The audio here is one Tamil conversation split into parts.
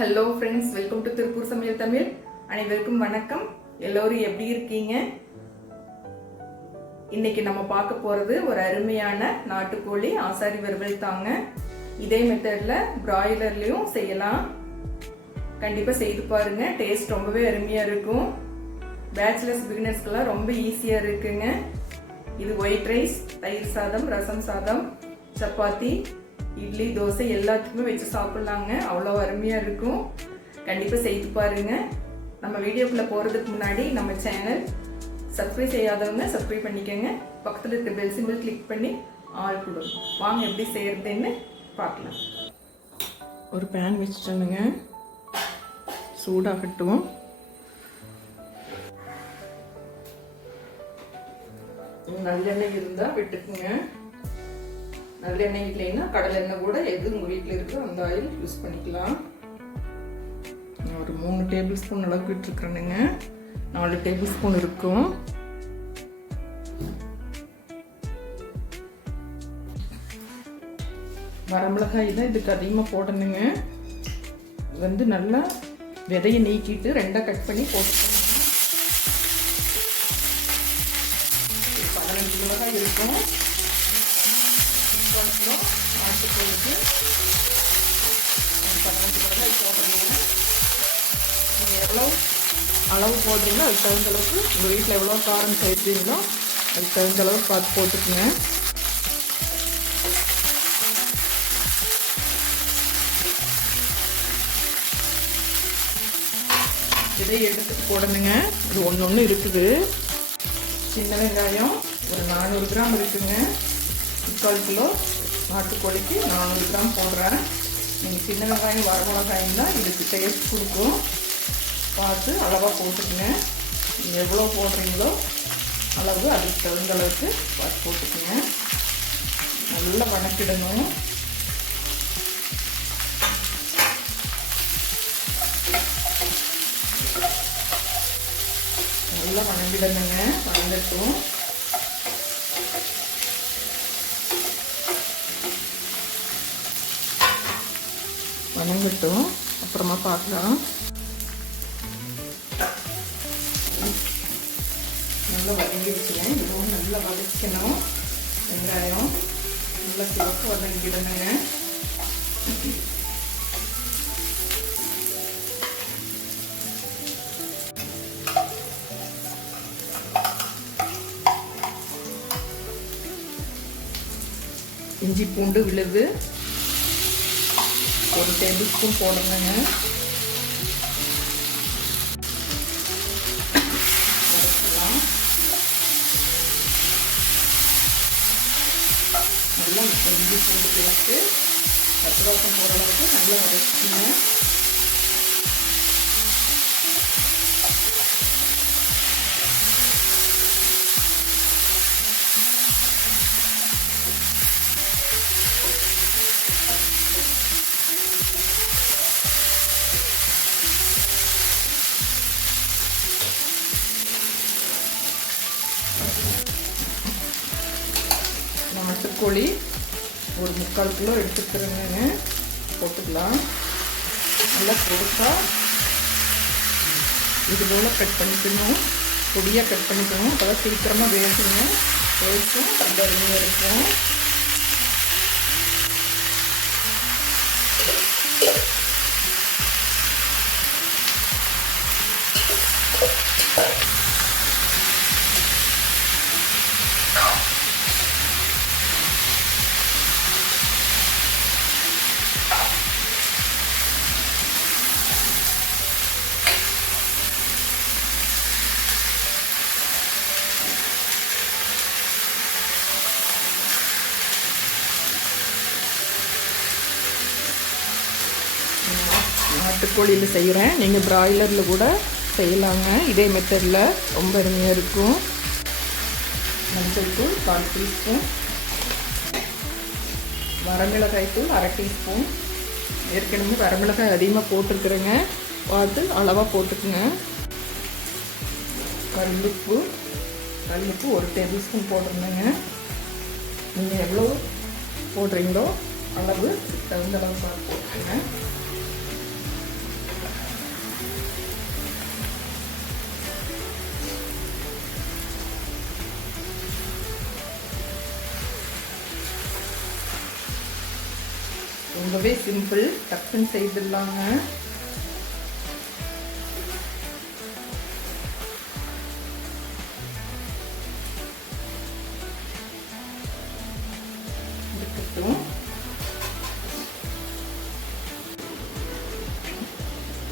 Hello friends welcome to Tiruppur சமையல் தமிழ் அனைவருக்கும் வணக்கம். எல்லோரும் எப்படி இருக்கீங்க? இன்னைக்கு நம்ம பார்க்க போறது ஒரு அருமையான நாட்டுக்கோழி ஆசாரி வறுவல் தாங்க. இதே மெத்தட்ல பிராய்லர்லயும் செய்யலாம். கண்டிப்பா செய்து பாருங்க. டேஸ்ட் ரொம்பவே அருமையா இருக்கும். பேச்சுலர்ஸ் பிகினர்ஸ்க்கெல்லாம் ரொம்ப ஈஸியா இருக்குங்க. இது ஒயிட் ரைஸ் தயிர் சாதம் ரசம் சாதம் சப்பாத்தி இட்லி தோசை எல்லாத்துக்குமே வச்சு சாப்பிட்லாங்க. அவ்வளோ அருமையாக இருக்கும். கண்டிப்பாக செய்து பாருங்க. நம்ம வீடியோக்குள்ளே போகிறதுக்கு முன்னாடி நம்ம சேனல் சப்ஸ்கிரைப் செய்யாதவங்க சப்ஸ்கிரைப் பண்ணிக்கோங்க. பக்கத்தில் இருக்க பெல் சிம்பிள் கிளிக் பண்ணி ஆள் கொடுங்க வாங்க எப்படி செய்கிறதுன்னு பார்க்கலாம். ஒரு பேன் வச்சுட்டோனுங்க சூடாகட்டும். நல்லெண்ணெய் இருந்தால் விட்டுக்குங்க. நல்லெண்ணெய் இல்லைன்னா கடலெண்ணெய் கூட எது உங்கள் வீட்டில் இருக்கோ அந்த ஆயில் யூஸ் பண்ணிக்கலாம். ஒரு மூணு டேபிள் ஸ்பூன் அளவுக்கு விட்டுருக்குறேனுங்க நாலு டேபிள் ஸ்பூன் இருக்கும். வரமிளகாய் தான் இதுக்கு அதிகமாக போடணுங்க. வந்து நல்லா விதையை நீக்கிட்டு ரெண்டாக கட் பண்ணி போட்டுக்கணும் பதினஞ்சு மிளகாய் இருக்கும். நாட்டுக்கோழிக்கு பதினஞ்சு மிளகாய் போடுறீங்க நீங்கள் எவ்வளோ அளவு போடுறீங்களோ அதுக்கு தகுந்த அளவுக்கு உங்கள் வீட்டில் எவ்வளோ காரம் சேர்த்துறீங்களோ அதுக்கு தகுந்த அளவுக்கு பார்த்து போட்டுக்குங்க இதை எடுத்துட்டு போடணுங்க இது ஒன்று ஒன்று இருக்குது சின்ன வெங்காயம் ஒரு நானூறு கிராம் இருக்குங்க. முக்கால் கிலோ. நாட்டுக்கோழிக்கு நானூறு கிராம் போடுறேன். நீங்கள் சின்ன வெங்காயம் வரமிளகாயம் தான் இதுக்கு டேஸ்ட் கொடுக்கும். பார்த்து அளவாக போட்டுக்கங்க. நீங்கள் எவ்வளோ போடுறீங்களோ அளவு அதுக்கு தகுந்த அளவுக்கு பார்த்து போட்டுக்கங்க. நல்லா வணக்கிடணும். நல்லா வணங்கிடணுங்க. வணங்கட்டும். வணங்கட்டும். அப்புறமா பார்க்கலாம். நல்லா வதங்கிடுச்சுங்க. இதுவும் நல்லா வதக்கணும். வெங்காயம் நல்லா சிவப்பு வதங்கிடணுங்க இஞ்சி பூண்டு விழுது. ஒரு டேபிள் ஸ்பூன் போடுங்க நல்லா இஞ்சி பூண்டு பேஸ்ட்டு. பச்சை போகிற அளவுக்கு நல்லா வதக்கிங்க நாட்டுக்கோழி ஒரு முக்கால் கிலோ எடுத்துக்கிறேங்க போட்டுக்கலாம். நல்லா பொறுத்தா இது போல் கட் பண்ணிக்கணும். பொடியாக கட் பண்ணிக்கணும். அப்போ தான் சீக்கிரமாக வேகுங்க வேகும் ரொம்ப அருமையாக இருக்கும். நாட்டுக்கோழியில் செய்கிறேன் நீங்கள் ப்ராய்லரில் கூட செய்யலாங்க. இதே மெத்தடில் ரொம்ப அருமையாக இருக்கும். மஞ்சள் தூள் கால் டீஸ்பூன். வரமிளகாய் தூள் அரை டீஸ்பூன். ஏற்கனவே வரமிளகாய் அதிகமாக போட்டிருக்குறேங்க. பார்த்து அளவாக போட்டுக்குங்க. கல்லுப்பு கல்லுப்பு ஒரு டேபிள் ஸ்பூன் போட்டிருந்தேங்க. நீங்கள் எவ்வளோ போடுறீங்களோ அளவு தகுந்த அளவு பார்த்து போட்டுக்கோங்க. ரொம்பவே சிம்பிள். டக்குன்னு செய்திடலாங்க.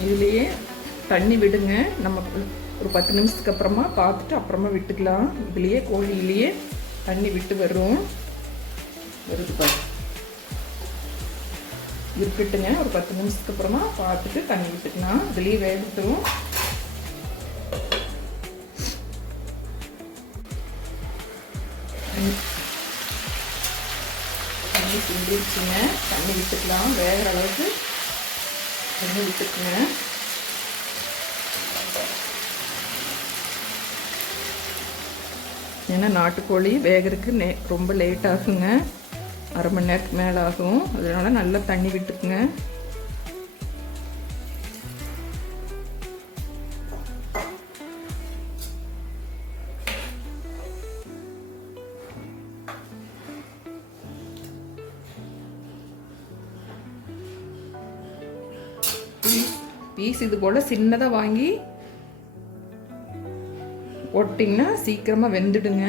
இதுலேயே தண்ணி விடுங்க. நம்ம ஒரு பத்து நிமிஷத்துக்கு அப்புறமா பார்த்துட்டு அப்புறமா விட்டுக்கலாம். இதுலேயே கோழியிலேயே தண்ணி விட்டு வரும். வருது பாரு இருக்கட்டுங்க ஒரு பத்து நிமிஷத்துக்கு அப்புறமா பார்த்துட்டு தண்ணி விட்டுக்கலாம் இதுலேயே வேகட்டும் தண்ணி சிந்திருச்சுங்க தண்ணி விட்டுக்கலாம் வேகிற அளவுக்கு தண்ணி விட்டுக்குங்க. ஏன்னா நாட்டுக்கோழி வேகிறதுக்கு நே ரொம்ப லேட் ஆகுங்க. அரை மணி நேரத்துக்கு மேலே ஆகும். அதனால நல்லா தண்ணி விட்டுக்குங்க. பீஸ் இது போல் சின்னதாக வாங்கி போட்டிங்கன்னா சீக்கிரமாக வெந்துடுங்க.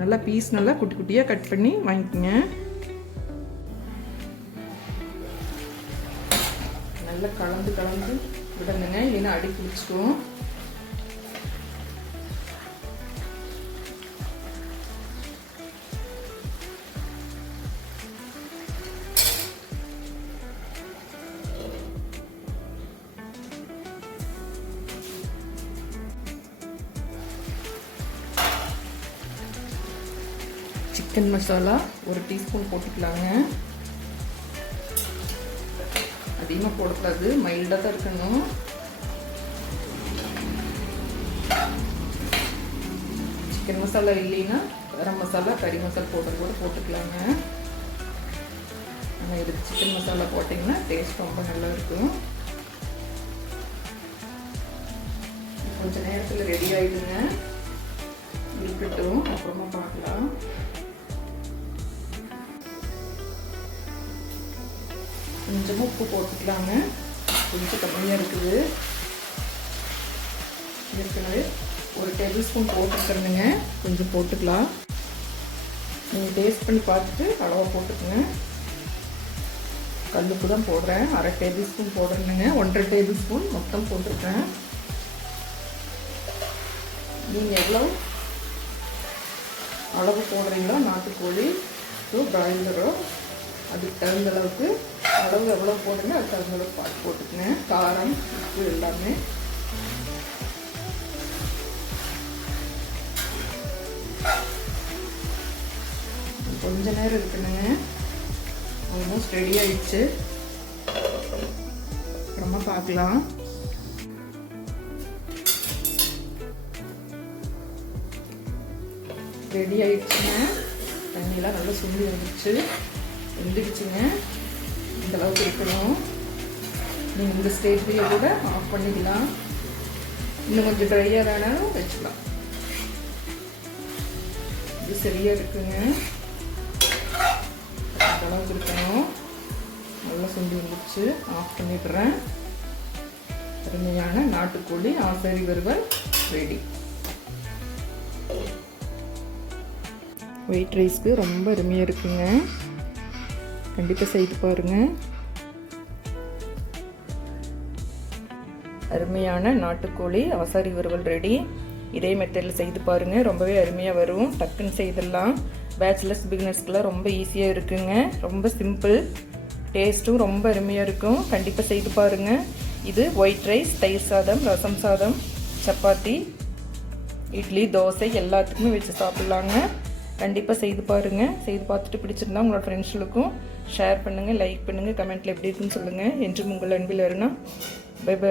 நல்லா பீஸ் நல்லா குட்டி குட்டியாக கட் பண்ணி வாங்கிக்கோங்க. நல்லா கலந்து கலந்து விடணுங்க. இல்லைன்னா அடி பிடிச்சிக்கும் சிக்கன் மசாலா ஒரு டீஸ்பூன் போட்டுக்கலாங்க. அதிகமாக போடக்கூடாது. மைல்டாக தான் இருக்கணும். சிக்கன் மசாலா இல்லைன்னா கரம் மசாலா கறி மசாலா போட்டு கூட போட்டுக்கலாங்க. ஆனால் இதுக்கு சிக்கன் மசாலா போட்டிங்கன்னா டேஸ்ட் ரொம்ப நல்லா இருக்கும். கொஞ்ச நேரத்தில் ரெடி ஆகிடுங்க இருக்கட்டும். அப்புறமா பார்க்கலாம். கொஞ்சமாக உப்பு போட்டுக்கலாங்க. கொஞ்சம் கம்மியாக இருக்குது. ஏற்கனவே ஒரு டேபிள் ஸ்பூன் போட்டுக்கிறதுங்க கொஞ்சம் போட்டுக்கலாம். நீங்கள் டேஸ்ட் பண்ணி பார்த்துட்டு அளவாக போட்டுக்கோங்க. கல்லுப்பு தான் போடுறேன். அரை டேபிள் ஸ்பூன் போடுறேனுங்க. ஒன்றரை டேபிள் ஸ்பூன் மொத்தம் போட்டிருக்கேன். நீங்கள் எவ்வளோ அளவு போடுறீங்களோ நாட்டுக்கோழி ஸோ பிராய்லரோ அதுக்கு தகுந்த அளவுக்கு அளவு எவ்வளோ போடுங்க அதுக்கு தகுந்த அளவுக்கு பார்த்து போட்டுக்கங்க. காரம் உப்பு எல்லாமே. கொஞ்ச நேரம் இருக்கணுங்க. ஆல்மோஸ்ட் ரெடி ஆயிடுச்சு. அப்புறமா பார்க்கலாம். ரெடி ஆயிடுச்சுங்க. தண்ணியெலாம் நல்லா சுண்டி வந்துடுச்சு வெந்துடுச்சுங்க. இந்த அளவுக்கு இருக்கணும். நீங்கள் இந்த ஸ்டேஜ்லேயே கூட ஆஃப் பண்ணிக்கலாம். இன்னும் கொஞ்சம் ட்ரையாக வேணாலும் வச்சுக்கலாம். இது சரியாக இருக்குங்க. இந்த அளவுக்கு இருக்கணும். நல்லா சுண்டி முடிச்சு ஆஃப் பண்ணிடுறேன். அருமையான நாட்டுக்கோழி ஆசாரி வறுவல் ரெடி ஒயிட் ரைஸ்க்கு ரொம்ப அருமையாக இருக்குங்க. கண்டிப்பாக செய்து பாருங்கள் அருமையான நாட்டுக்கோழி ஆசாரி வறுவல் ரெடி இதே மெத்தடில் செய்து பாருங்கள் ரொம்பவே அருமையாக வரும். டக்குன்னு செய்திடலாம். பேச்சுலர்ஸ் பிகினர்ஸ்க்கெலாம் ரொம்ப ஈஸியாக இருக்குங்க. ரொம்ப சிம்பிள் டேஸ்ட்டும் ரொம்ப அருமையாக இருக்கும். கண்டிப்பாக செய்து பாருங்கள் இது ஒயிட் ரைஸ் தயிர் சாதம் ரசம் சாதம் சப்பாத்தி இட்லி தோசை எல்லாத்துக்குமே வச்சு சாப்பிட்லாங்க. கண்டிப்பாக செய்து பாருங்கள் செய்து பார்த்துட்டு பிடிச்சிருந்தா உங்களோட ஃப்ரெண்ட்ஸுகளுக்கும் ஷேர் பண்ணுங்கள் லைக் பண்ணுங்கள் கமெண்ட்டில் எப்படி இருக்குன்னு சொல்லுங்கள் என்றும் உங்கள் அன்பில் அருணா. By by